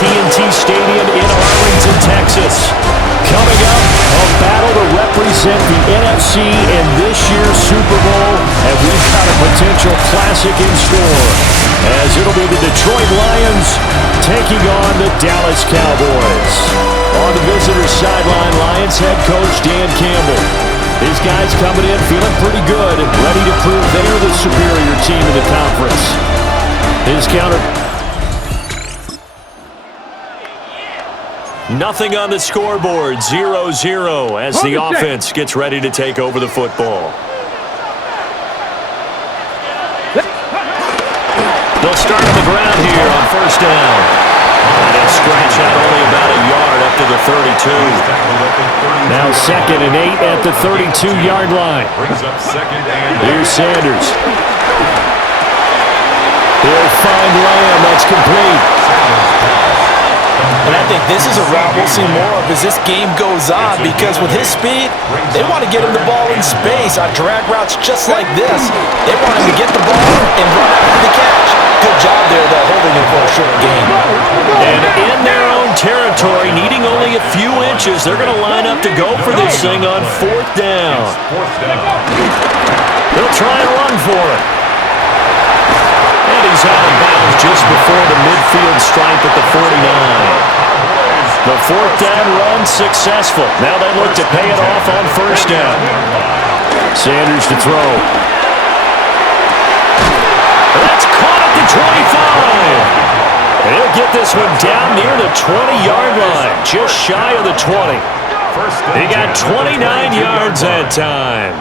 AT&T Stadium in Arlington, Texas. Coming up, a battle to represent the NFC in this year's Super Bowl, and we've got a potential classic in store, as it'll be the Detroit Lions taking on the Dallas Cowboys. On the visitor's sideline, Lions head coach Dan Campbell. These guys coming in feeling pretty good and ready to prove they're the superior team in the conference. His counter. Nothing on the scoreboard, 0-0 as the offense gets ready to take over the football. They'll start on the ground here on first down. And they'll stretch out only about a yard up to the 32. Now 2nd and 8 at the 32-yard line. Here's Sanders. He'll find Lamb. That's complete. And I think this is a route we'll see more of as this game goes on, because with his speed, they want to get him the ball in space on drag routes just like this. They want him to get the ball and run after the catch. Good job there, though, holding him for a short gain. And in their own territory, needing only a few inches, they're going to line up to go for this thing on 4th down. They'll try and run for it. And he's out of bounds just before the midfield stripe at the 49. The 4th down run successful. Now they look to pay it off on first down. Sanders to throw. That's caught at the 25. He'll get this one down near the 20-yard line, just shy of the 20. He got 29 yards that time.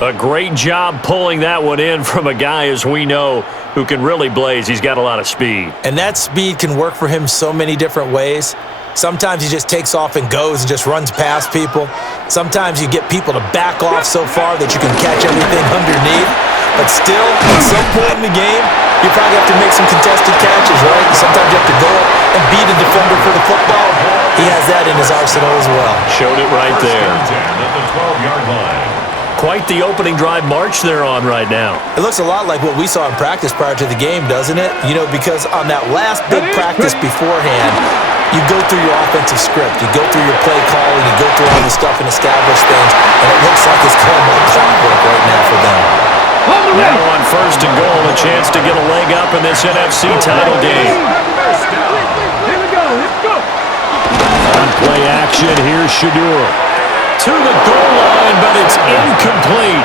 A great job pulling that one in from a guy, as we know, who can really blaze. He's got a lot of speed. And that speed can work for him so many different ways. Sometimes he just takes off and goes and just runs past people. Sometimes you get people to back off so far that you can catch everything underneath. But still, at some point in the game, you probably have to make some contested catches, right? Sometimes you have to go up and beat a defender for the football. He has that in his arsenal as well. Showed it right there. At the 12-yard line. Quite the opening drive march they're on right now. It looks a lot like what we saw in practice prior to the game, doesn't it? You know, because on that last big practice beforehand, you go through your offensive script, you go through your play calling, you go through all the stuff and establish things, and it looks like it's going like clockwork right now for them. Now on 1st and goal, a chance to get a leg up in this NFC title game. On play action, here's Shador. To the goal line, but it's incomplete.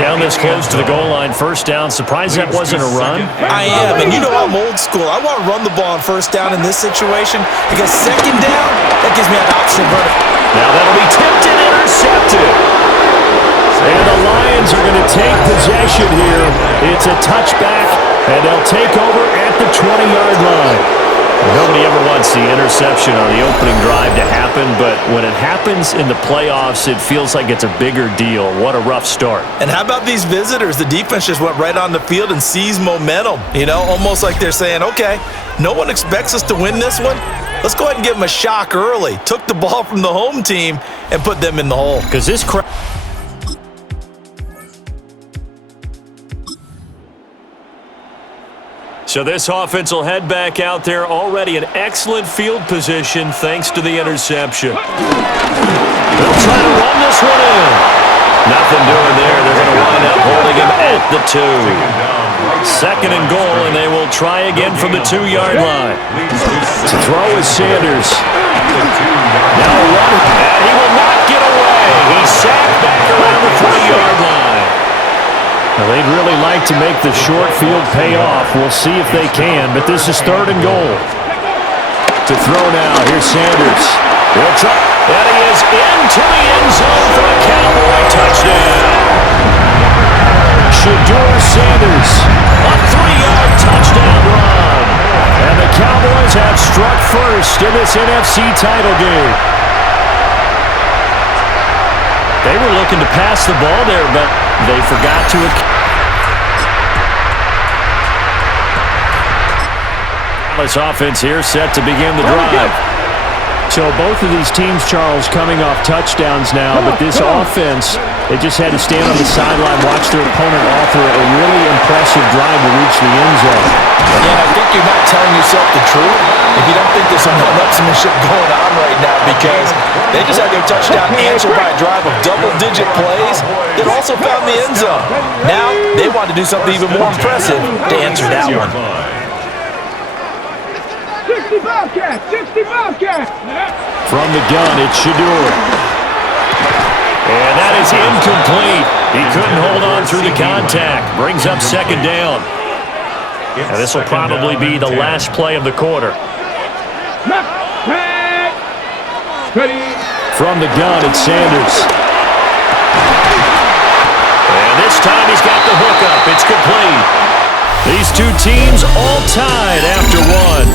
Down this close to the goal line, first down. Surprised that wasn't a run? I am, and you know I'm old school. I want to run the ball on first down in this situation, because second down, that gives me an option of running. Now that'll be tipped and intercepted. And the Lions are going to take possession here. It's a touchback, and they'll take over at the 20-yard line. Nobody ever wants the interception on the opening drive to happen, but when it happens in the playoffs, it feels like it's a bigger deal. What a rough start. And how about these visitors? The defense just went right on the field and seized momentum. You know, almost like they're saying, okay, no one expects us to win this one. Let's go ahead and give them a shock early. Took the ball from the home team and put them in the hole. Because this crowd... So this offense will head back out there, already in excellent field position thanks to the interception. They'll try to run this one in. Nothing doing there. They're going to wind up holding him at the 2. 2nd and goal, and they will try again from the 2-yard line. To throw is Sanders. Now run, and he will not get away. He's sacked back around the 3-yard line. Now, they'd really like to make the short field pay off. We'll see if they can, but this is 3rd and goal. To throw now, here's Sanders. He'll try, and he is into the end zone for a Cowboy touchdown. Shador Sanders, a 3-yard touchdown run. And the Cowboys have struck first in this NFC title game. They were looking to pass the ball there, but they forgot to. Dallas offense here set to begin the drive. So both of these teams, Charles, coming off touchdowns now, but this offense, they just had to stand on the sideline, watch their opponent offer a really impressive drive to reach the end zone. Yeah, I think you're not telling yourself the truth if you don't think there's some one-upsmanship going on right now, because they just had their touchdown answered by a drive of double-digit plays that also found the end zone. Now they want to do something even more impressive to answer that one. 60 Bobcats! 60 Bobcats! From the gun, it's Shador. And that is incomplete. He couldn't hold on through the contact. Brings up second down. And this will probably be the last play of the quarter. From the gun, it's Sanders. And this time he's got the hook up. It's complete. These two teams all tied after one.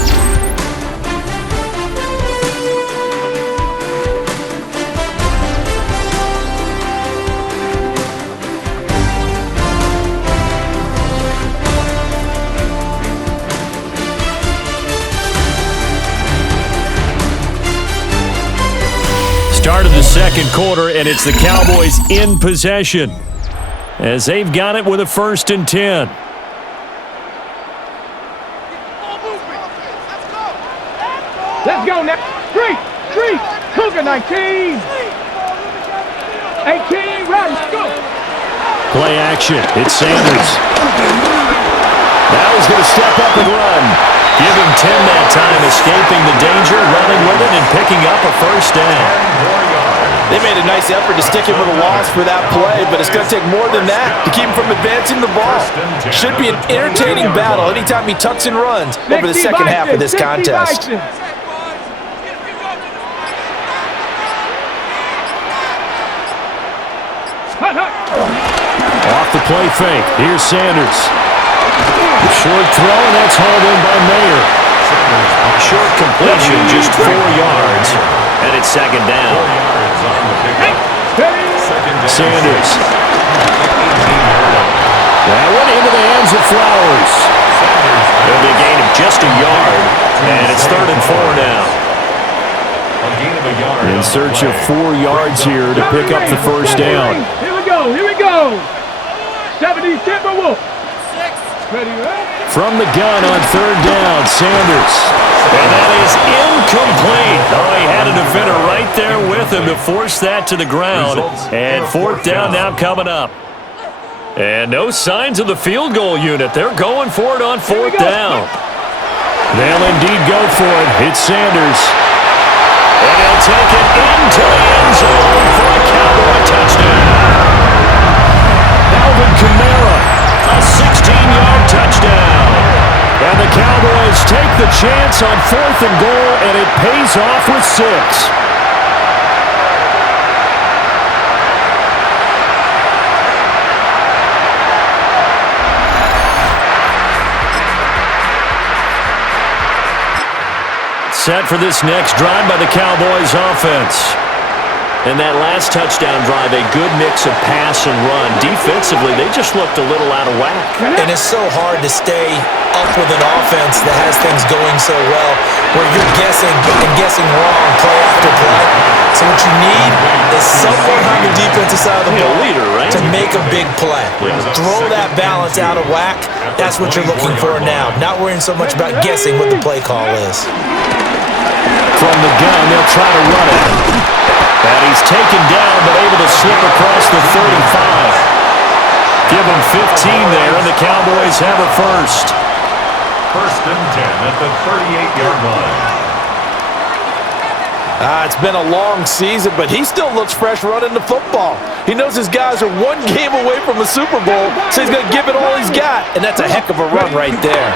Start of the second quarter, and it's the Cowboys in possession as they've got it with a 1st and 10. Let's go now. Street. Cougar 19. 18, run, go. Play action. It's Sanders. Now he's going to step up and run. Give him 10 that time, escaping the danger, running with it, and picking up a 1st down. They made a nice effort to stick him with a loss for that play, but it's going to take more than that to keep him from advancing the ball. Should be an entertaining battle anytime he tucks and runs over the second half of this contest. Off the play fake. Here's Sanders. Short throw, and that's hauled in by Mayer. Short completion, just 4 yards. And it's second down. Sanders. That went into the hands of Flowers. It'll be a gain of just a yard. And it's 3rd and 4 now. In search of 4 yards here to pick up the 1st down. Here we go. 70 Timberwolves. From the gun on 3rd down, Sanders. And that is incomplete. Oh, he had a defender right there with him to force that to the ground. And 4th down now coming up. And no signs of the field goal unit. They're going for it on 4th down. They'll indeed go for it. It's Sanders. And he'll take it into the end zone for a Cowboy touchdown. Alvin Kamara, a 16-yard touchdown. And the Cowboys take the chance on 4th and goal, and it pays off with 6. Set for this next drive by the Cowboys offense. And that last touchdown drive, a good mix of pass and run. Defensively, they just looked a little out of whack. And it's so hard to stay up with an offense that has things going so well, where you're guessing and guessing wrong play after play. So what you need is someone on the defensive side of the ball to make a big play. Throw that balance out of whack. That's what you're looking for now. Not worrying so much about guessing what the play call is. From the gun, they'll try to run it. And he's taken down, but able to slip across the 35. Give him 15 there, and the Cowboys have a 1st. 1st and 10 at the 38-yard line. It's been a long season, but he still looks fresh running the football. He knows his guys are 1 game away from a Super Bowl, so he's going to give it all he's got, and that's a heck of a run right there.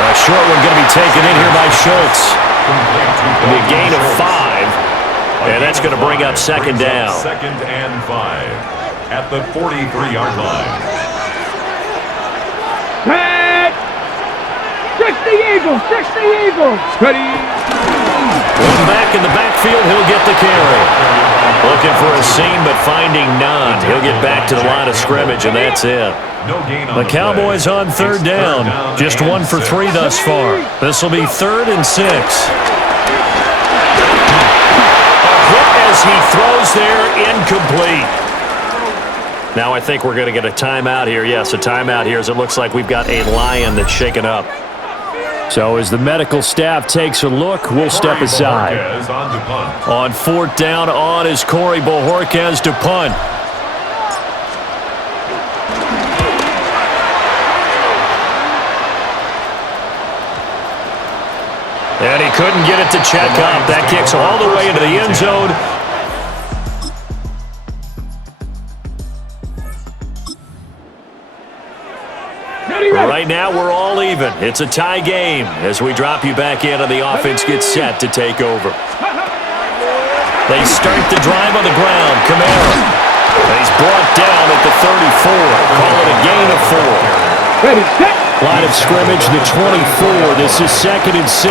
A short one going to be taken in here by Schultz. The gain of 5, and that's going to bring up 2nd down. 2nd and 5 at the 43-yard line. Pat! 60 Eagles! 60 Eagles! Ready? One back in the backfield, he'll get the carry. Looking for a seam, but finding none. He'll get back to the line of scrimmage, and that's it. The Cowboys on third down. Just 1 for 3 thus far. This will be 3rd and 6. A hit as he throws there, incomplete. Now I think we're going to get a timeout here. Yes, a timeout here as it looks like we've got a Lion that's shaken up. So as the medical staff takes a look, we'll step aside. On 4th down on is Corey Bojorquez to punt. And he couldn't get it to check up. That kicks all the way into the end zone. Right now, we're all even. It's a tie game as we drop you back in and the offense gets set to take over. They start the drive on the ground. Kamara. He's brought down at the 34. Call it a gain of 4. Ready, set. Line of scrimmage, the 24. This is 2nd and 6.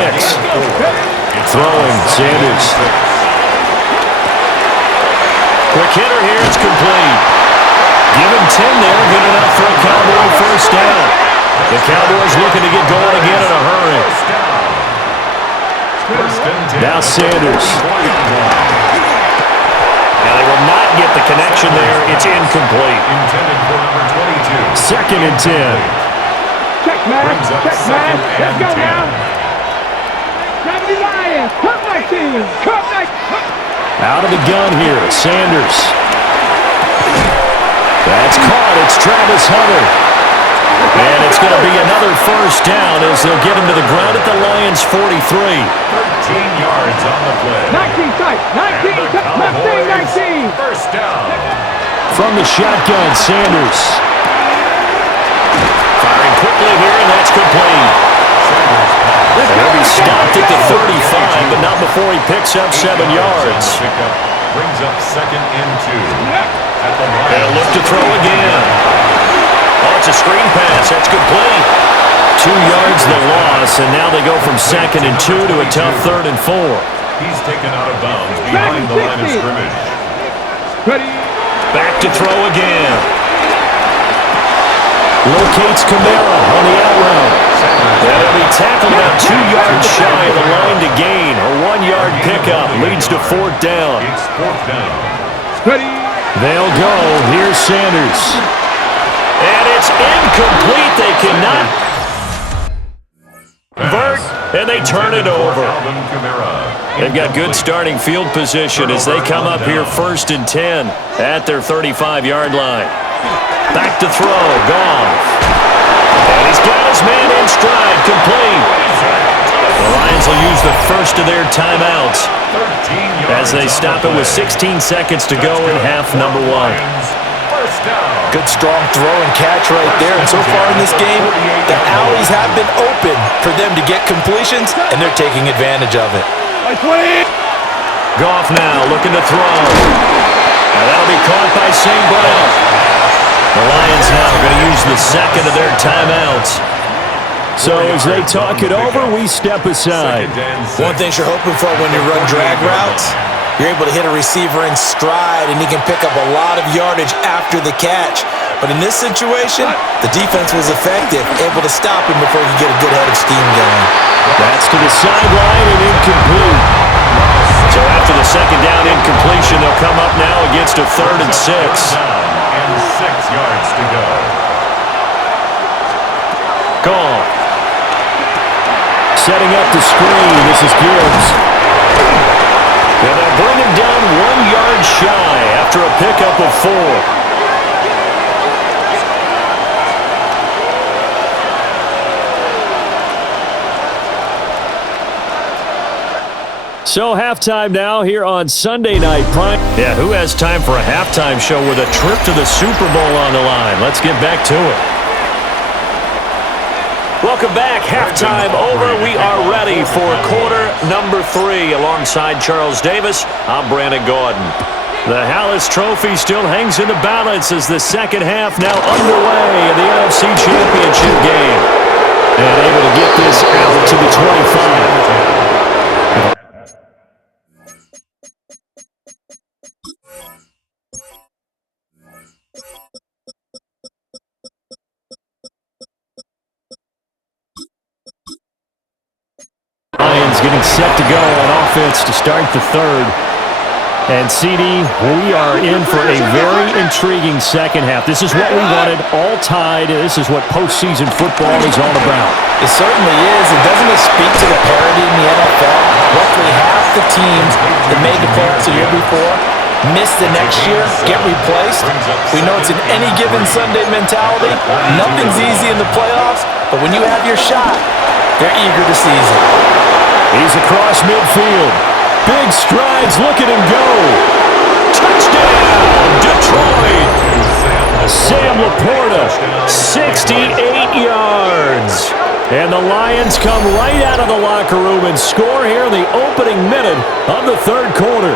Throwing, Sanders. Quick hitter here. It's complete. Give him 10 there. Good enough for a Cowboy first down. The Cowboys looking to get going again in a hurry. Now Sanders. Now they will not get the connection there. It's incomplete. 2nd and 10. Check, man. Check, man. Let's go now. 70 Lions. Cut my team. Cut my... Out of the gun here, Sanders. That's caught. It's Travis Hunter. And it's going to be another first down as they'll get him to the ground at the Lions' 43. 13 yards on the play. 19 tight. 19 tight. Left thing, 19. First down. From the shotgun, Sanders. Firing quickly here, and that's complete. He'll be stopped at the 35, but not before he picks up 7 yards. Brings up 2nd and 2. They'll look to throw again. Oh, it's a screen pass. That's complete. 2 yards the loss, and now they go from 2nd and 2 to a tough 3rd and 4. He's taken out of bounds behind the line of scrimmage. Ready. Back to throw again. Locates Kamara on the out route. They'll be tackled about 2 yards shy of the line to gain. A 1-yard pickup leads to 4th down. It's 4th down. Ready. They'll go. Here's Sanders. And it's incomplete. They cannot convert, and they turn it over. They've got good starting field position as they come up here 1st and 10 at their 35-yard line. Back to throw. Goff. And he's got his man in stride. Complete. The Lions will use the first of their timeouts as they stop it with 16 seconds to go in half number 1. Good strong throw and catch right there. And so far in this game, the alleys have been open for them to get completions, and they're taking advantage of it. Goff now looking to throw. And that'll be caught by St. Brown. The Lions now going to use the second of their timeouts. So as they talk it over, we step aside. One thing you're hoping for when you run drag routes, you're able to hit a receiver in stride, and he can pick up a lot of yardage after the catch. But in this situation, the defense was effective, able to stop him before he could get a good head of steam going. That's to the sideline and incomplete. So after the second down incompletion, they'll come up now against a 3rd and 6. And 6 yards to go. Goff. Setting up the screen. This is Gibbs. And they'll bring him down 1 yard shy after a pickup of 4. So halftime now here on Sunday Night Prime. Yeah, who has time for a halftime show with a trip to the Super Bowl on the line? Let's get back to it. Welcome back. Halftime over. We are ready for quarter number 3. Alongside Charles Davis, I'm Brandon Gordon. The Hallis Trophy still hangs in the balance as the second half now underway in the NFC Championship game. And able to get this out to the 25. set to go on offense to start the third. And, CD, we are in for a very intriguing second half. This is what we wanted, all tied. This is what postseason football is all about. It certainly is. And doesn't it speak to the parity in the NFL? Roughly half the teams that made the playoffs the year before miss the next year, get replaced. We know it's an any given Sunday mentality. Nothing's easy in the playoffs, but when you have your shot, they're eager to seize it. He's across midfield. Big strides, look at him go. Touchdown, Detroit! Sam Laporta, 68 yards. And the Lions come right out of the locker room and score here in the opening minute of the third quarter.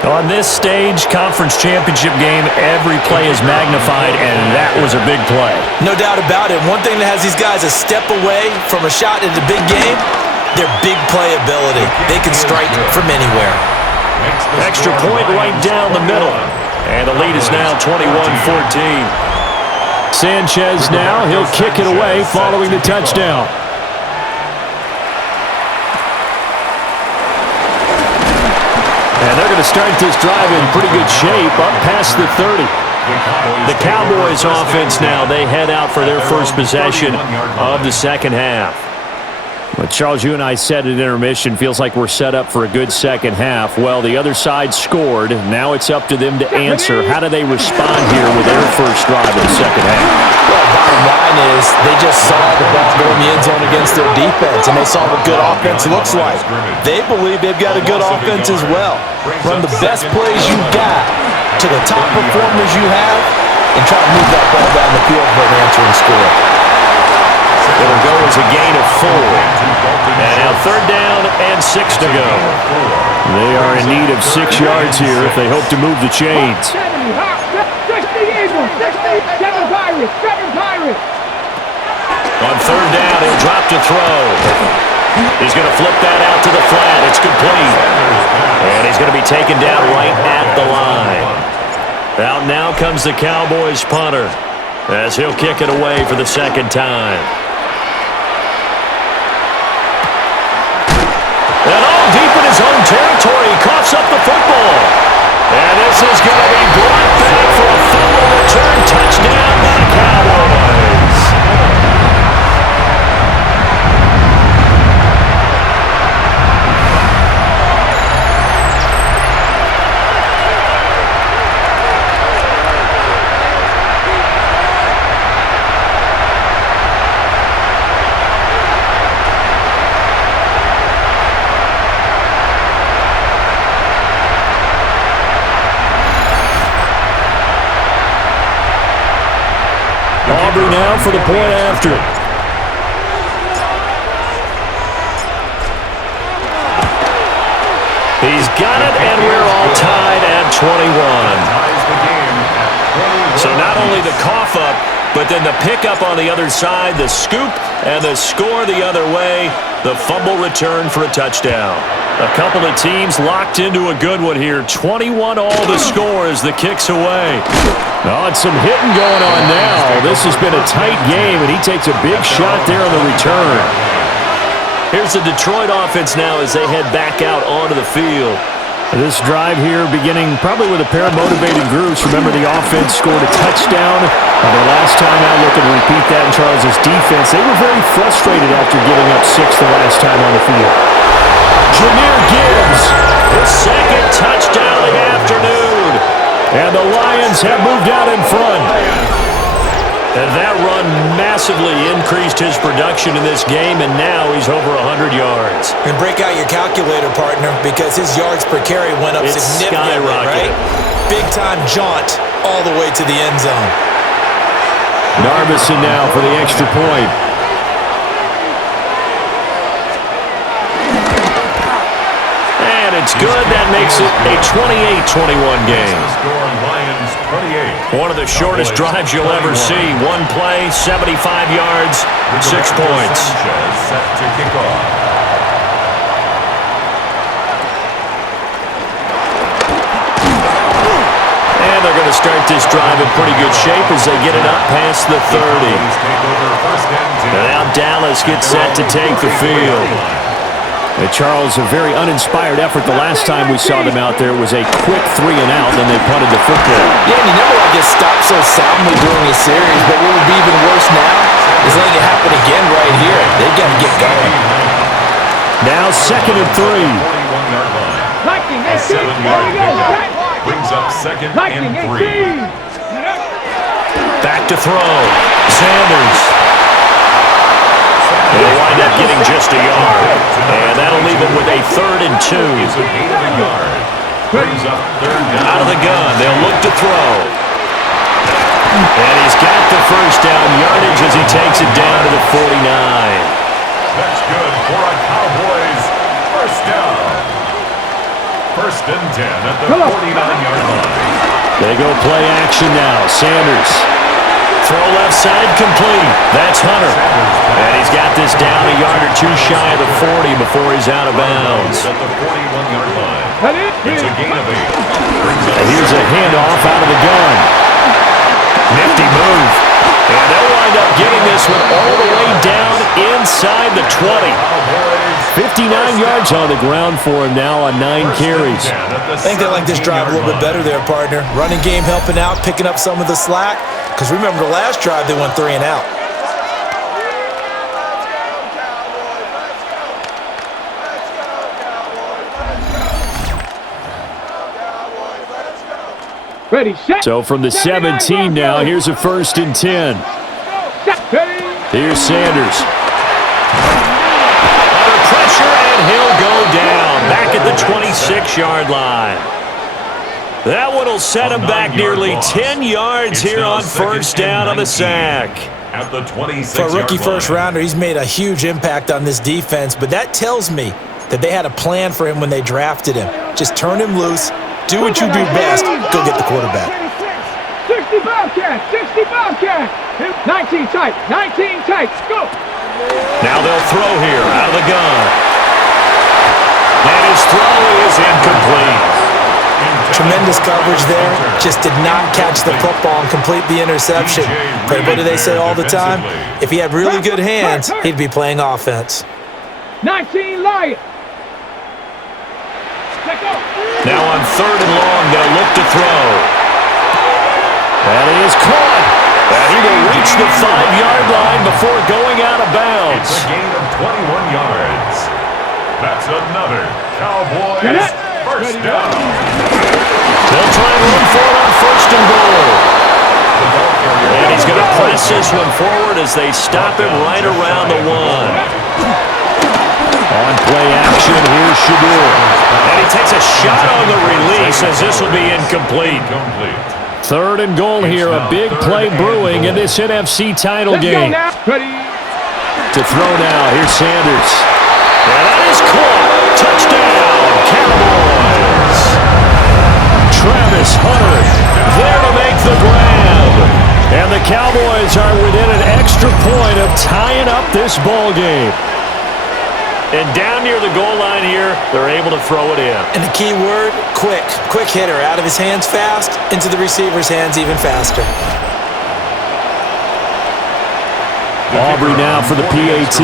On this stage, conference championship game, every play is magnified, and that was a big play. No doubt about it. One thing that has these guys a step away from a shot in the big game, their big playability. They can strike from anywhere. Extra point right down the middle. And the lead is now 21-14. Sanchez now, he'll kick it away following the touchdown. And they're going to start this drive in pretty good shape, up past the 30. The Cowboys offense now, they head out for their first possession of the second half. But Charles, you and I said at intermission, feels like we're set up for a good second half. Well, the other side scored. Now it's up to them to answer. How do they respond here with their first drive of the second half? Well, bottom line is they just saw the ball go in the end zone against their defense, and they saw what good offense looks like. They believe they've got a good offense as well. Run the best plays you've got to the top performers you have, and try to move that ball down the field for an answering score. It'll go as a gain of 4. And now third down and 6 to go. They are in need of 6 yards here if they hope to move the chains. 60 Eagles, 60, 7 Pirates, 7 Pirates. On third down, he'll drop to throw. He's going to flip that out to the flat. It's complete. And he's going to be taken down right at the line. Out now comes the Cowboys punter, as he'll kick it away for the second time. And all deep in his own territory, he coughs up the football. And this is going to be brought back for a fumble return touchdown by the Cowboys. Aubrey now for the point after. He's got it, and we're all tied at 21. So not only the cough up, but then the pickup on the other side, the scoop, and the score the other way, the fumble return for a touchdown. A couple of teams locked into a good one here. 21 all the score as the kick's away. Oh, and some hitting going on now. This has been a tight game, and he takes a big shot there on the return. Here's the Detroit offense now as they head back out onto the field. This drive here beginning probably with a pair of motivated groups. Remember, the offense scored a touchdown. The last time out, looking to repeat that in Charles's defense. They were very frustrated after giving up 6 the last time on the field. Jahmyr Gibbs, his second touchdown of the afternoon. And the Lions have moved out in front. And that run massively increased his production in this game, and now he's over 100 yards. And break out your calculator, partner, because his yards per carry went up significantly, right? Big-time jaunt all the way to the end zone. Narbison now for the extra point. And it's good. That makes it a 28-21 game. One of the shortest drives you'll ever see. One play, 75 yards, 6 points. And And they're going to start this drive in pretty good shape as they get it up past the 30. And now Dallas gets set to take the field. Charles, a very uninspired effort the last time we saw them out there was a quick 3 and out, then they punted the football. Yeah, and you never want to get stopped so soundly during a series, but what would be even worse now is letting it happen again right here. They've got to get going. Now 2nd and 3. Lightning, 18, brings up 2nd and 3. Back to throw. Sanders. They'll wind up getting just a yard. And that'll leave them with a 3rd and 2. Out of the gun. They'll look to throw. And he's got the first down yardage as he takes it down to the 49. That's good for a Cowboys first down. 1st and 10 at the 49-yard line. They go play action now. Sanders. Throw left side complete. That's Hunter. And he's got this down a yard or 2 shy of the 40 before he's out of bounds. At the 41-yard line. It's a gain of 8. And here's a handoff out of the gun. Nifty move. And they'll wind up getting this one all the way down inside the 20. 59 yards on the ground for him now on 9 carries. I think they like this drive a little bit better there, partner. Running game helping out, picking up some of the slack. Because remember, the last drive they went 3 and out. Ready, set. So from the 17 now, here's a 1st and 10. Here's Sanders. Under pressure, and he'll go down. Back at the 26-yard line. That one will set him back nearly 10 yards here on 1st down on the sack. At the 26 For a rookie first-rounder, he's made a huge impact on this defense, but that tells me that they had a plan for him when they drafted him. Just turn him loose, do what you do best, go get the quarterback. 60 Bobcats, 60 Bobcats. 19 tight, 19 tight, go. Now they'll throw here out of the gun. And his throw is incomplete. Tremendous coverage there. Just did not catch the football and complete the interception. But what do they say all the time? If he had really good hands, he'd be playing offense. 19 Lions. Now on 3rd and long, they'll look to throw. That is caught. And he will reach the 5-yard line before going out of bounds. It's a gain of 21 yards. That's another Cowboys first down. They'll try and run for it on 1st and goal. And he's going to press this one forward as they stop him right around the 1. On play action, here's Shadur. And he takes a shot on the release as this will be incomplete. 3rd and goal here, a big play brewing in this NFC title game. To throw now, here's Sanders. And that is caught. Touchdown, Cowboys. Travis Hunter there to make the grab. And the Cowboys are within an extra point of tying up this ball game. And down near the goal line here, they're able to throw it in. And the key word, quick. Quick hitter. Out of his hands fast, into the receiver's hands even faster. Aubrey now for the PAT.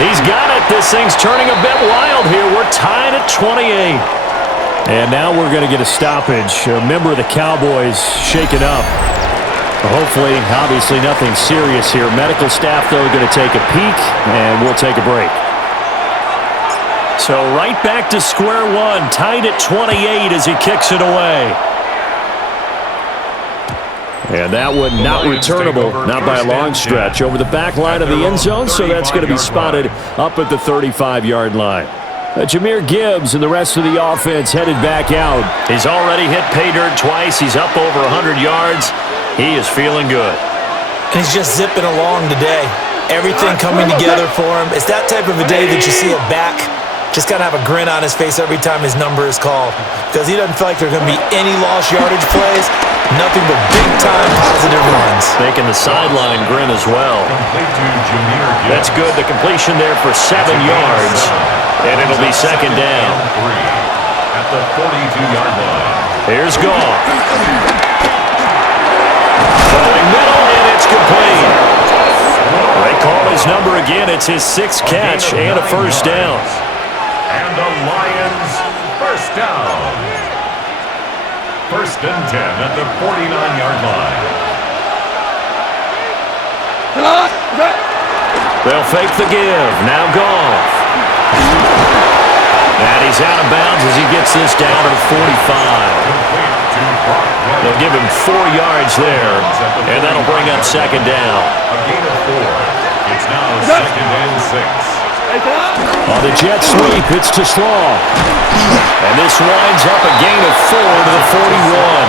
He's got it. This thing's turning a bit wild here. We're tied at 28. And now we're going to get a stoppage. A member of the Cowboys shaken up. Hopefully, obviously nothing serious here. Medical staff, though, going to take a peek, and we'll take a break. So right back to square one, tied at 28 as he kicks it away. And that one not returnable, not by a long stretch, over the back line of the end zone, so that's going to be spotted up at the 35-yard line. Jahmyr Gibbs and the rest of the offense headed back out. He's already hit pay dirt twice. He's up over 100 yards. He is feeling good. And he's just zipping along today. Everything coming together for him. It's that type of a day that you see a back just kind of have a grin on his face every time his number is called because he doesn't feel like there are going to be any lost yardage plays, nothing but big-time positive runs. Making the sideline grin as well. That's good. The completion there for 7 yards, and it'll be second down. At the 42-yard line. Here's Goff. Throwing middle, and it's complete. They call his number again. It's his 6th catch and a first down. And the Lions first down. First and 10 at the 49-yard line. They'll fake the give. Now Goff. And he's out of bounds as he gets this down to the 45. They'll give him 4 yards there, and that'll bring up second down. A gain of 4. It's now second and 6. On the jet sweep, it's to Slaw. And this winds up a gain of 4 to the 41.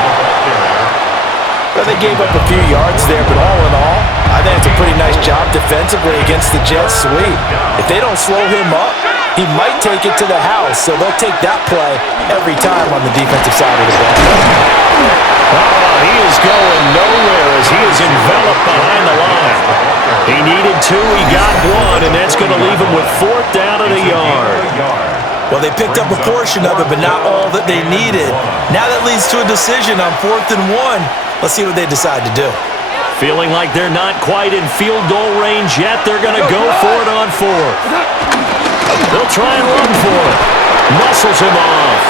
Well, they gave up a few yards there, but all in all, I think it's a pretty nice job defensively against the jet sweep. If they don't slow him up, he might take it to the house, so they'll take that play every time on the defensive side of the ball. He is going nowhere as he is enveloped behind the line. He needed 2, he got 1, and that's going to leave him with 4th down at a yard. Well, they picked up a portion of it, but not all that they needed. Now that leads to a decision on 4th and 1. Let's see what they decide to do. Feeling like they're not quite in field goal range yet, they're going to go for it on 4th. They'll try and run for it. Muscles him off.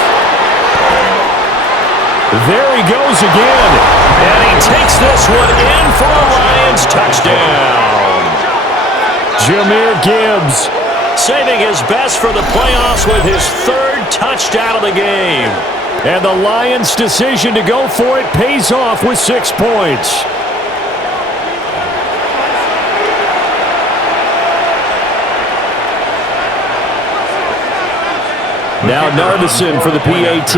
There he goes again. And he takes this one in for a Lions touchdown. Jahmyr Gibbs saving his best for the playoffs with his 3rd touchdown of the game. And the Lions' decision to go for it pays off with 6 points. Now Nardison for the PAT.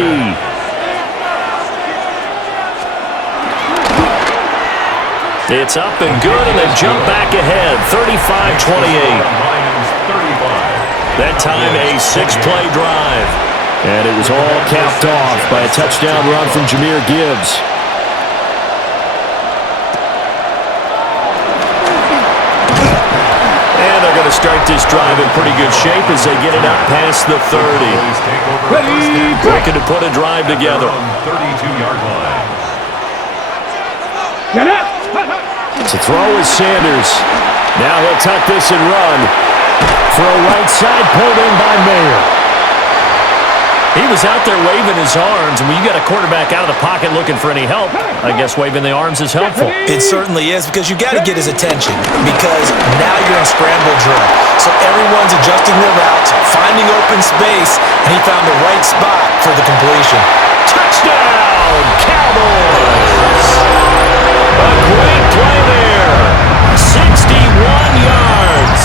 It's up and good, and they jump back ahead, 35-28. That time a 6-play drive. And it was all capped off by a touchdown run from Jahmyr Gibbs. And they're going to start this drive in pretty good shape as they get it up past the 30. Looking to put a drive together. 32-yard line. To throw is Sanders. Now he'll tuck this and run for a right side pulled in by Mayer. He was out there waving his arms, and when you got a quarterback out of the pocket looking for any help, I guess waving the arms is helpful. It certainly is, because you got to get his attention, because now you're in scramble drill. So everyone's adjusting their routes, finding open space, and he found the right spot for the completion. Touchdown, Cowboys! A great play there. 61 yards.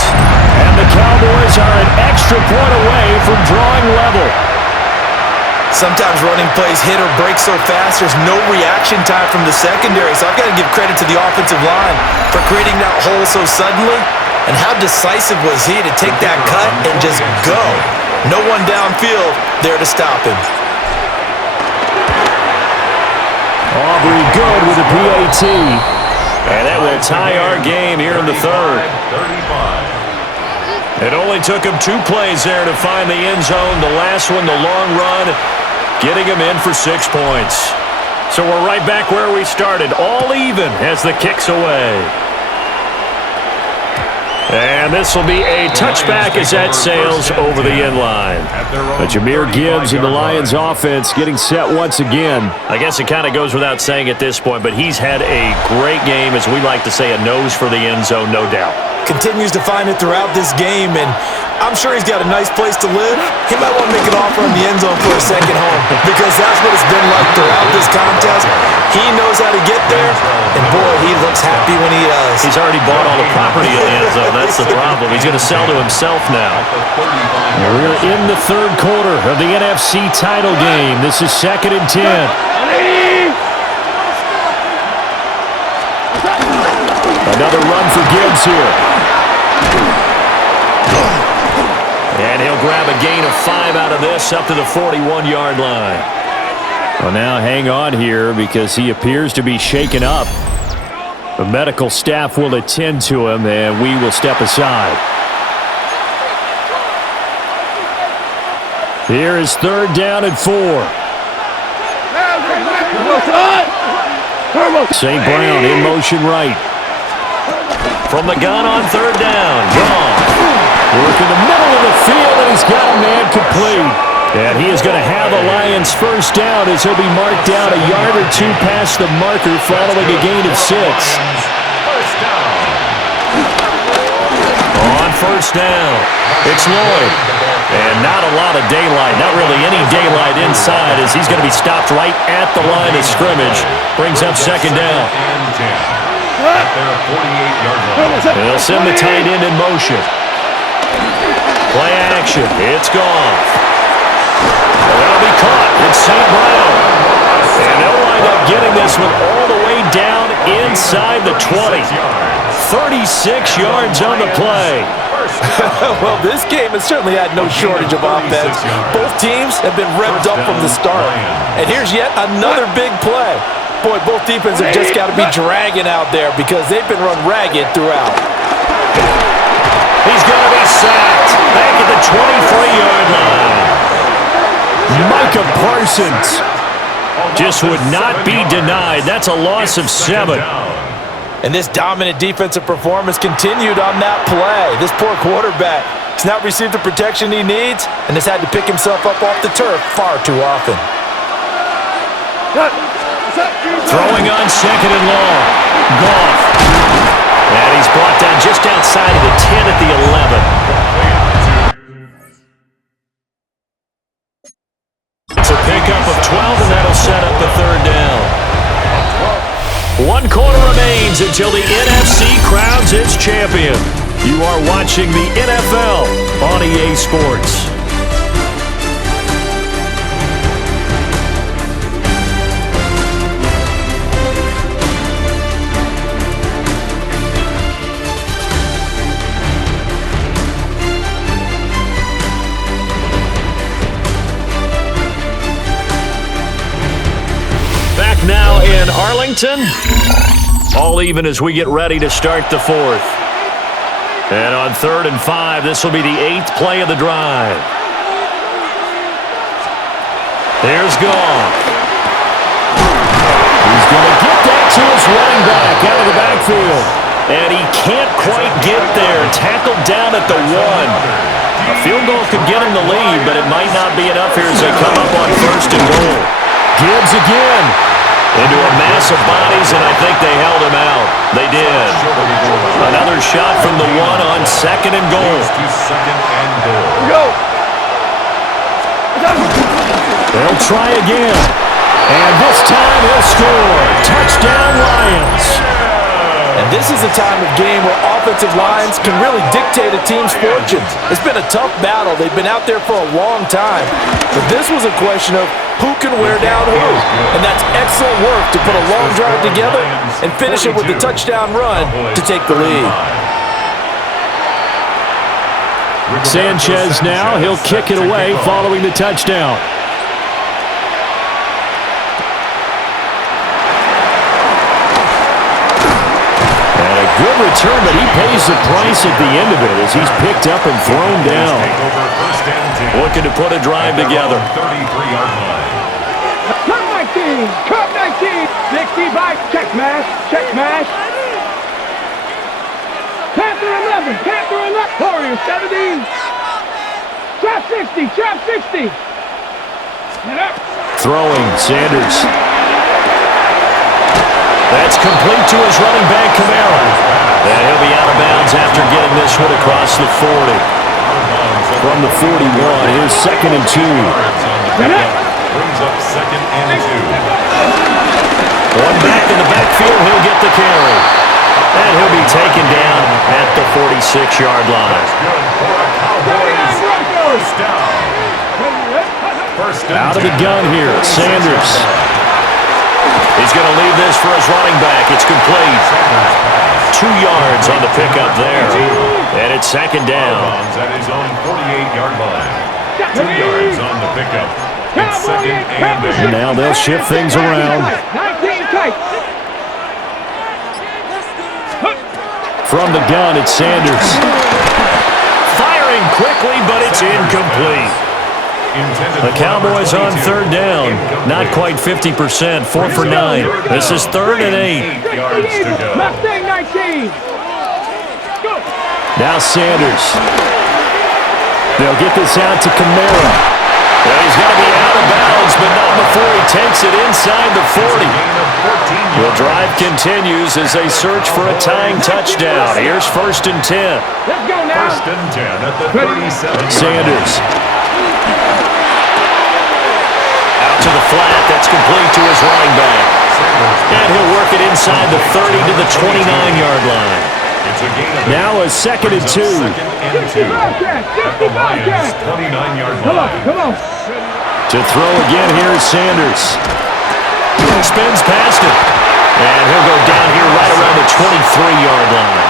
And the Cowboys are an extra point away from drawing level. Sometimes running plays hit or break so fast, there's no reaction time from the secondary. So I've got to give credit to the offensive line for creating that hole so suddenly. And how decisive was he to take that cut and just go? No one downfield there to stop him. Aubrey good with a PAT. And that will tie our game here in the 3rd. 35. It only took him 2 plays there to find the end zone. The last one, the long run, getting him in for 6 points. So we're right back where we started, all even as the kick's away. And this will be a touchback as that sails over the end line. Jahmyr Gibbs and the Lions offense getting set once again. I guess it kind of goes without saying at this point, but he's had a great game, as we like to say, a nose for the end zone, no doubt. Continues to find it throughout this game, and I'm sure he's got a nice place to live. He might want to make an offer on the end zone for a second home, because that's what it's been like throughout this contest. He knows how to get there, and boy, he looks happy when he does. He's already bought all the property in the end zone. That's the problem. He's going to sell to himself now. We're in the 3rd quarter of the NFC title game. This is 2nd and 10. Another run for Gibbs here. And he'll grab a gain of 5 out of this up to the 41-yard line. Well, now hang on here because he appears to be shaken up. The medical staff will attend to him, and we will step aside. Here is 3rd down and 4. St. Brown in motion right. From the gun on 3rd down. Gone. Work in the middle of the field, and he's got a man complete. And he is going to have a Lions first down as he'll be marked down a yard or 2 past the marker following a gain of 6. First down. On 1st down, it's Lloyd. And not a lot of daylight, not really any daylight inside as he's going to be stopped right at the line of scrimmage. Brings up 2nd down. And 10. At their 48-yard line. They'll send the tight end in motion. Play action. It's gone. That'll be caught. It's St. Brown. And they'll wind up getting this one all the way down inside the 20. 36 yards on the play. Well, this game has certainly had no shortage of offense. Both teams have been revved up from the start. And here's yet another big play. Boy, both defenses have just got to be dragging out there because they've been run ragged throughout. He's going to be sacked back at the 23-yard line. Micah Parsons just would not be denied. That's a loss of 7. And this dominant defensive performance continued on that play. This poor quarterback has not received the protection he needs and has had to pick himself up off the turf far too often. Throwing on 2nd and long. Goff. And he's brought down just outside of the 10 at the 11. It's a pickup of 12, and that'll set up the 3rd down. 1 quarter remains until the NFC crowns its champion. You are watching the NFL on EA Sports. Back now in Arlington. All even as we get ready to start the 4th. And on 3rd and 5, this will be the 8th play of the drive. There's Goff. He's going to get that to his running back out of the backfield. And he can't quite get there. Tackled down at the 1. A field goal could get him the lead, but it might not be enough here as they come up on 1st and goal. Gibbs again. Into a mass of bodies, and I think they held him out. They did. Another shot from the 1 on 2nd and goal. They'll try again. And this time he'll score. Touchdown, Lions. And this is a time of game where offensive lines can really dictate a team's fortunes. It's been a tough battle. They've been out there for a long time. But this was a question of who can wear down who. And that's excellent work to put a long drive together and finish it with a touchdown run to take the lead. Sanchez now, he'll kick it away following the touchdown. Good return, but he pays the price at the end of it as he's picked up and thrown down. Looking to put a drive together. 33-yard line. Cut 19! Cut 19! 65! Check mash! Check mash! Panther 11! Panther 11! Warrior 17! Trap 60! Trap 60! Get up! Throwing, Sanders. That's complete to his running back, Kamara. And he'll be out of bounds after getting this one across the 40. From the 41, here's 2nd and 2. Brings up 2nd and 2. One back in the backfield, he'll get the carry. And he'll be taken down at the 46-yard line. Good for a Cowboys first down. First and Out of the gun here, Sanders. He's going to leave this for his running back. It's complete. 2 yards on the pickup there. And it's second down. At his own 48-yard line. 2 yards on the pickup. It's second and 8. And now they'll shift things around. 19 tight. From the gun, it's Sanders. Firing quickly, but it's incomplete. The Cowboys on third down. Not quite 50%. 4 for 9. This is 3rd and 8. Yards to go. Mustang 19. Go. Now Sanders. They'll get this out to Kamara. Well, he's going to be out of bounds, but not before he takes it inside the 40. The drive continues as they search for a tying touchdown. Here's 1st and 10. Let's go now. 1st and 10 at the 37. Sanders. Out to the flat. That's complete to his running back. And he'll work it inside the 30 to the 29-yard line. It's a gain of Now a 2nd and 2. 2nd and 2. At the Lions' 29-yard line. Come on. To throw again, here's Sanders. Spins past it. And he'll go down here right around the 23-yard line.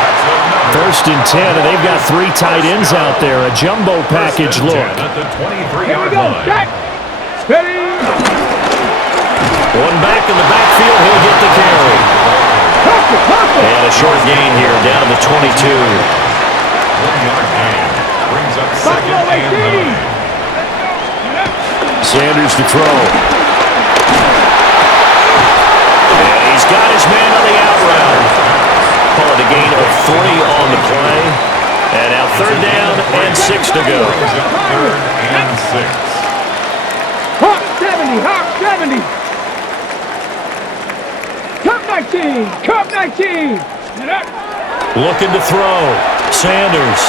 1st and 10, and they've got 3 tight ends out there. A jumbo package look. At the Here we 23-yard go. line. Jack. Ready. One back in the backfield. He'll get the carry. And a short gain here down to the 22. 1-yard gain. Brings up 2nd and 9. Sanders to throw. And he's got his man on the out route. Call it a gain of 3 on the play. And now 3rd down and 6 to go. 3rd and 6. Hawk 70. Hawk 70. Cup 19. Cup 19. Looking to throw. Sanders.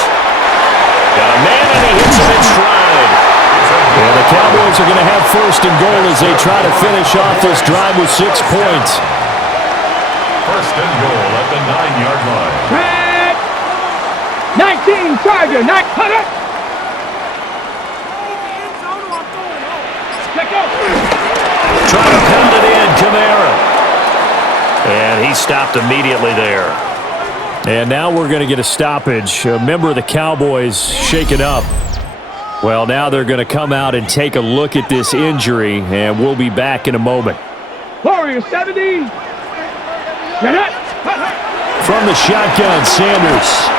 Got a man and he hits him in stride. And the Cowboys are going to have 1st and goal as they try to finish off this drive with 6 points. 1st and goal at the 9-yard line. Red. 19 Charger. 900. Let's go. Trying to pound it in. Kamara. And he stopped immediately there. And now we're going to get a stoppage. A member of the Cowboys shaken up. Well, now they're going to come out and take a look at this injury, and we'll be back in a moment. Warrior 70. From the shotgun, Sanders.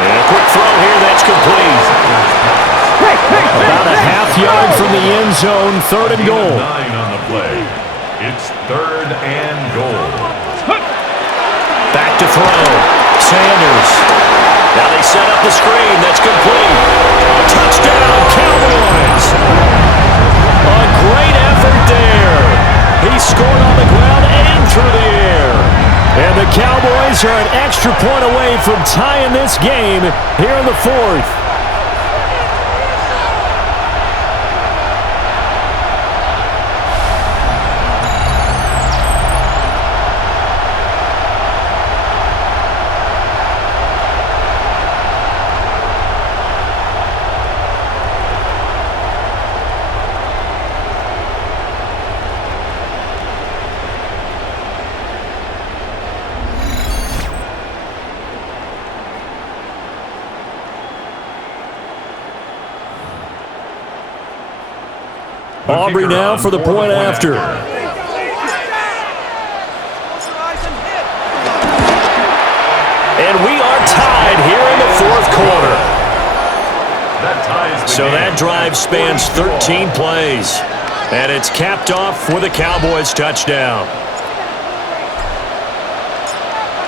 And a quick throw here. That's complete. About a half yard from the end zone, 3rd and goal. 9 on the play. It's 3rd and goal. Back to throw. Sanders. Now they set up the screen. That's complete. Touchdown, Cowboys. A great effort there. He scored on the ground and through the air. And the Cowboys are an extra point away from tying this game here in the 4th. Aubrey now for the point after. And we are tied here in the 4th quarter. So that drive spans 13 plays. And it's capped off with a Cowboys touchdown.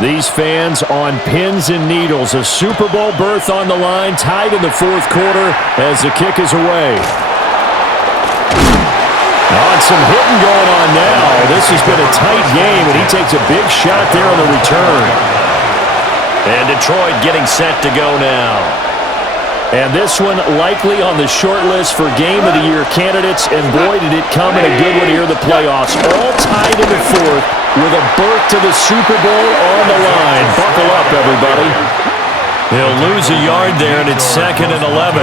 These fans on pins and needles. A Super Bowl berth on the line, tied in the 4th quarter as the kick is away. And some hitting going on now. This has been a tight game, and he takes a big shot there on the return. And Detroit getting set to go now. And this one likely on the short list for Game of the Year candidates, and boy, did it come in a good one here in the playoffs. All tied in the 4th with a berth to the Super Bowl on the line. Buckle up, everybody. He'll lose a yard there, and it's 2nd and 11.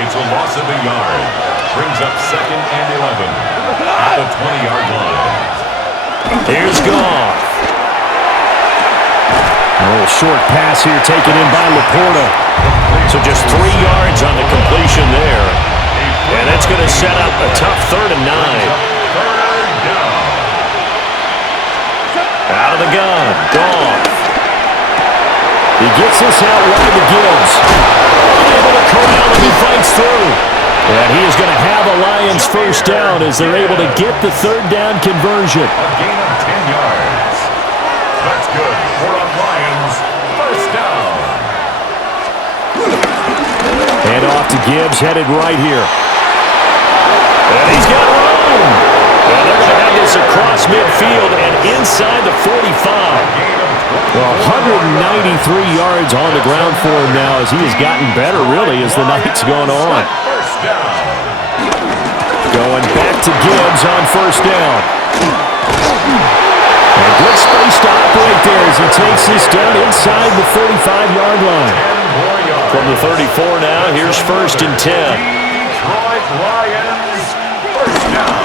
It's a loss of a yard. Brings up 2nd and 11 at the 20-yard line. Here's Goff. A little short pass here taken in by Laporta. So just 3 yards on the completion there. And that's going to set up a tough 3rd and 9. Third down. Out of the gun, Goff. He gets this out wide to Gibbs. Able to corral him, he fights through. And he is going to have a Lions first down as they're able to get the 3rd down conversion. A gain of 10 yards. That's good for a Lions first down. Hand off to Gibbs, headed right here. And he's got room. And they're going to have this across midfield and inside the 45. Well, 193 yards on the ground for him now as he has gotten better, really, as the night's going on. First down. Going back to Gibbs on first down. And good space to operate there as he takes this down inside the 35-yard line. 10 more yards. From the 34 now, here's 1st and 10. Detroit Lions first down.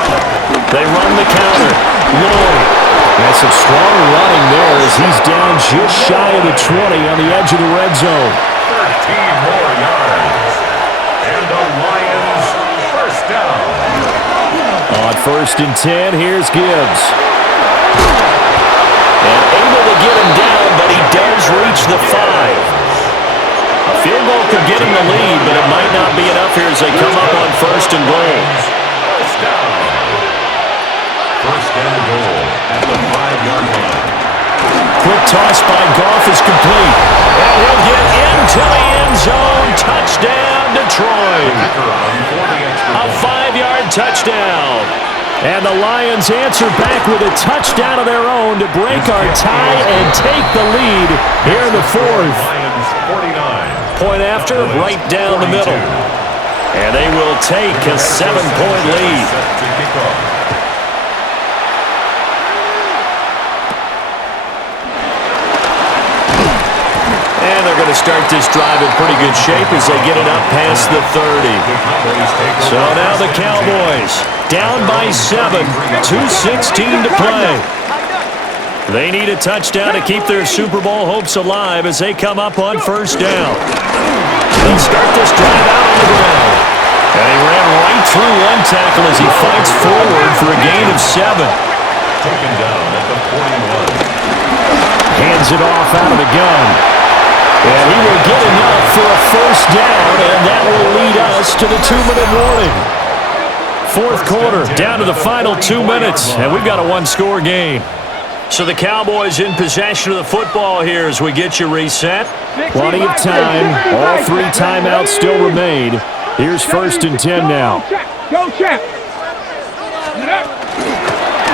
They run the counter. Lloyd. And some strong running there as he's down just shy of the 20 on the edge of the red zone. 13 more yards. And the Lions first down. On 1st and 10, here's Gibbs. And able to get him down, but he does reach the 5. A field goal could get him the lead, but it might not be enough here as they come up on 1st and goal. First down. First and goal at the 5-yard line. Quick toss by Goff is complete. And he'll get into the end zone. Touchdown, Detroit. A 5-yard touchdown. And the Lions answer back with a touchdown of their own to break our tie and take the lead here in the 4th. Lions 49. Point after, right down the middle. And they will take a 7-point lead. Set to kick off. And they're going to start this drive in pretty good shape as they get it up past the 30. So now the Cowboys down by 7, 2:16 to play. They need a touchdown to keep their Super Bowl hopes alive as they come up on 1st down. They'll start this drive out on the ground. And he ran right through one tackle as he fights forward for a gain of 7. Taken down at the 41. Hands it off out of the gun. And he will get enough for a first down, and that will lead us to the 2-minute warning. 4th quarter, down to the final 2 minutes, and we've got a 1-score game. So the Cowboys in possession of the football here as we get you reset. Plenty of time. All 3 timeouts still remain. Here's 1st and 10 now. Go check.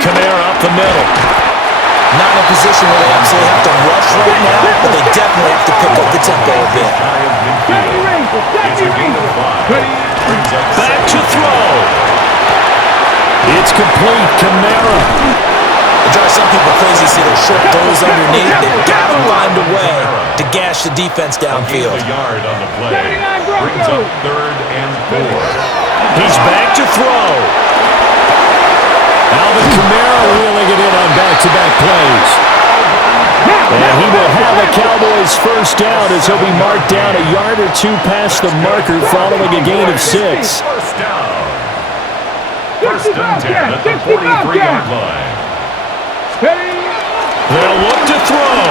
Kamara up the middle. Not in a position where they absolutely have to rush right now, but they definitely have to pick up the tempo a bit. It's a gain of 5. Brings up Back to throw. It's complete. Kamara. It drives some people crazy to see those short throws underneath. They've got to find a way to gash the defense downfield. a yard on the play. Brings up 3rd and 4. He's back to throw. Alvin Kamara wheeling it in on back-to-back plays. And he will have a Cowboys first down as he'll be marked down a yard or 2 past the marker following a gain of 6. First down. 1st and 10 at the 43-yard line. They'll look to throw.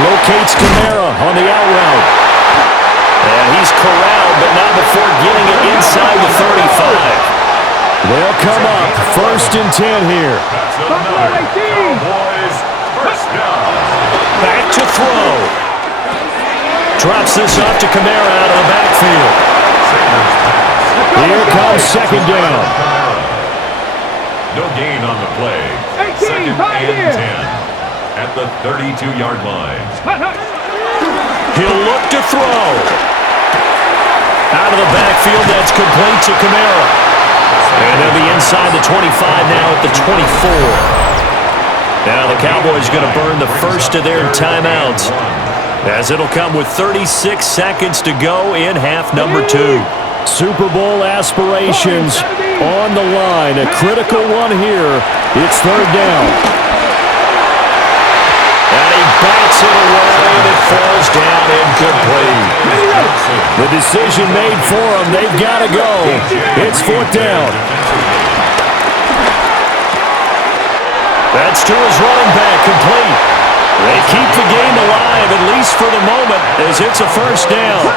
Locates Kamara on the out route. And he's corralled, but not before getting it inside the 35. They'll come up 1st and 10 here. That's another Cowboys first down. Back to throw. Drops this off to Kamara out of the backfield. Here comes 2nd down. No gain on the play. 2nd and 10 at the 32-yard line. He'll look to throw. Out of the backfield, that's complete to Kamara. And they'll be inside the 25 now at the 24. Now the Cowboys are going to burn the first of their timeouts, as it'll come with 36 seconds to go in half number 2. Super Bowl aspirations on the line. A critical one here. It's third down. And he bats it away, and it falls down incomplete. The decision made for them. They've got to go. It's fourth down. That's to his running back, complete. They keep the game alive, at least for the moment, as it's a first down.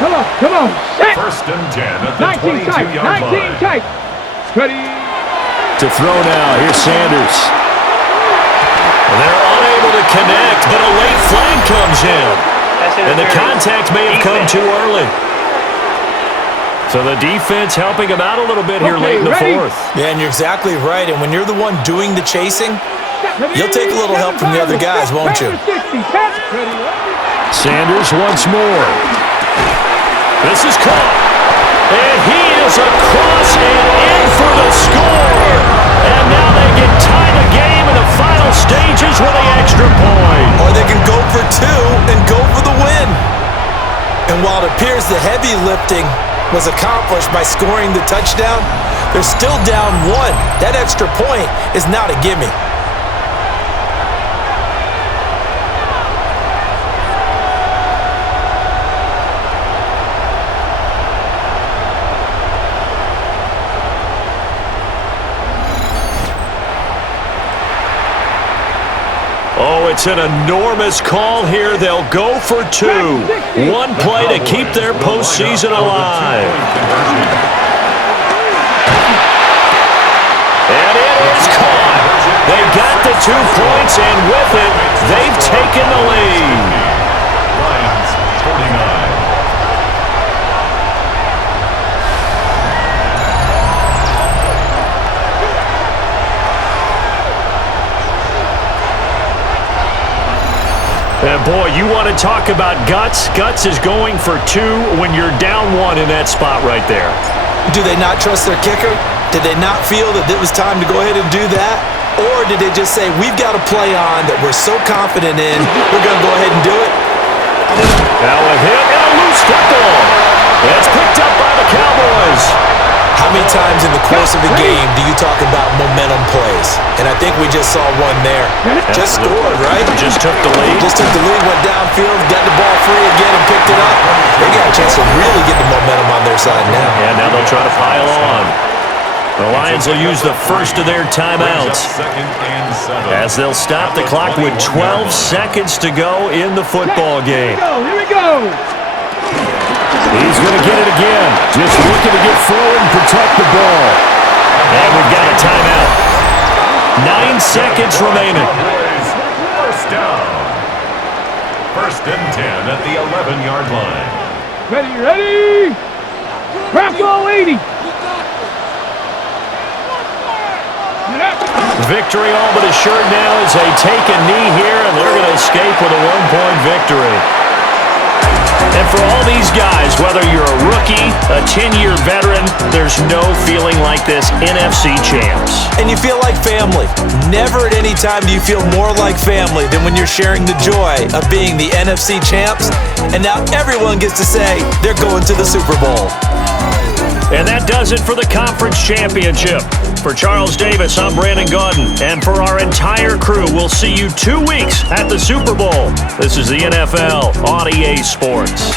Come on. First and 10 at the 22-yard 19 line. tight. Ready. To throw now. Here's Sanders. They're unable to connect, but a late flag comes in. And the contact may have come too early. So the defense helping him out a little bit here late in the fourth. Yeah, and you're exactly right. And when you're the one doing the chasing, you'll take a little help from the other guys, won't you? Sanders once more. This is caught. And he is across and in for the score. And now they can tie the game in the final stages with the extra point. Or they can go for two and go for the win. And while it appears the heavy lifting was accomplished by scoring the touchdown, they're still down one. That extra point is not a gimme. Oh, it's an enormous call here. They'll go for two. One play to keep their postseason alive. And it is caught. They got the 2 points, and with it, they've taken the lead. Lions 49. And boy, you want to talk about guts. Guts is going for two when you're down one in that spot right there. Do they not trust their kicker? Did they not feel that it was time to go ahead and do that? Or did they just say, we've got a play on that we're so confident in, we're going to go ahead and do it? Now a hit and a loose football. It's picked up by the Cowboys. How many times in the course of a game do you talk about momentum plays? And I think we just saw one there. Just scored, right? Just took the lead. Just took the lead, went downfield, got the ball free again and picked it up. They got a chance to really get the momentum on their side now. And now they'll try to pile on. The Lions will use the first of their timeouts as they'll stop the clock with 12 seconds to go in the football game. Here we go. He's going to get it again. Just looking to get forward and protect the ball. And we've got a timeout. 9 seconds remaining. First down. First and 10 at the 11-yard line. Ready. Rocco 80. Victory all but assured now as they take a knee here, and they're going to escape with a 1-point victory. And for all these guys, whether you're a rookie, a 10-year veteran, there's no feeling like this NFC champs. And you feel like family. Never at any time do you feel more like family than when you're sharing the joy of being the NFC champs. And now everyone gets to say they're going to the Super Bowl. And that does it for the conference championship. For Charles Davis, I'm Brandon Gaudin. And for our entire crew, we'll see you 2 weeks at the Super Bowl. This is the NFL on EA Sports.